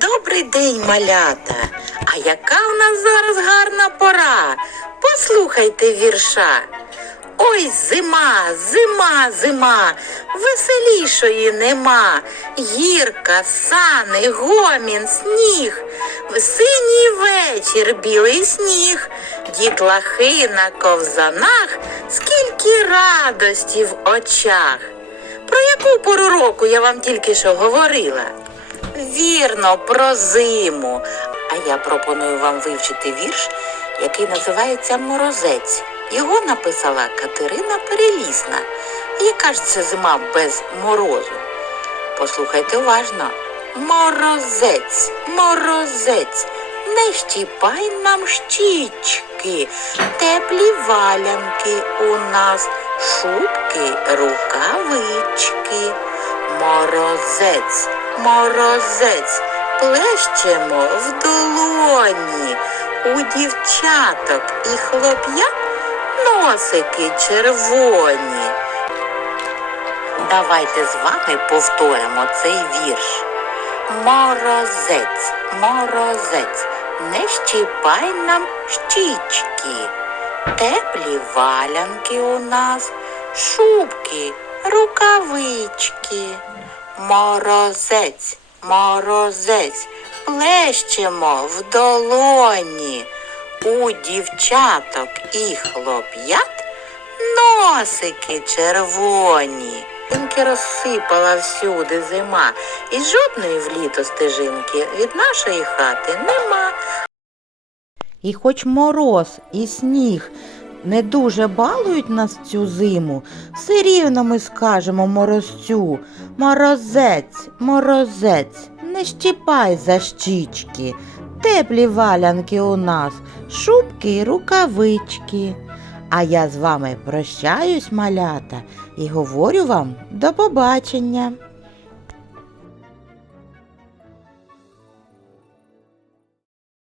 Добрий день, малята! А яка в нас зараз гарна пора? Послухайте вірша. Ой, зима, зима, зима, веселішої нема. Гірка, сани, гомін, сніг. Синій вечір білий сніг, дітлахи на ковзанах, скільки радості в очах. Про яку пору року я вам тільки що говорила? Вірно, про зиму. А я пропоную вам вивчити вірш, який називається Морозець. Його написала Катерина Перелісна. Яка ж це зима без морозу? Послухайте уважно. Морозець, морозець, не щіпай нам щічки, теплі валянки у нас, шубки, рукавички. Морозець, морозець, плещемо в долоні. У дівчаток і хлоп'ят носики червоні. Давайте з вами повторимо цей вірш. Морозець, морозець, не щіпай нам щічки. Теплі валянки у нас, шубки, рукавички. Морозець, морозець, плещемо в долоні. У дівчаток і хлоп'ят носики червоні. Тинки розсипала всюди зима, і жодної в літо стежинки від нашої хати нема. І хоч мороз і сніг не дуже балують нас цю зиму, все рівно ми скажемо морозцю. Морозець, морозець, не щіпай за щічки. Теплі валянки у нас, шубки й рукавички. А я з вами прощаюсь, малята, і говорю вам до побачення.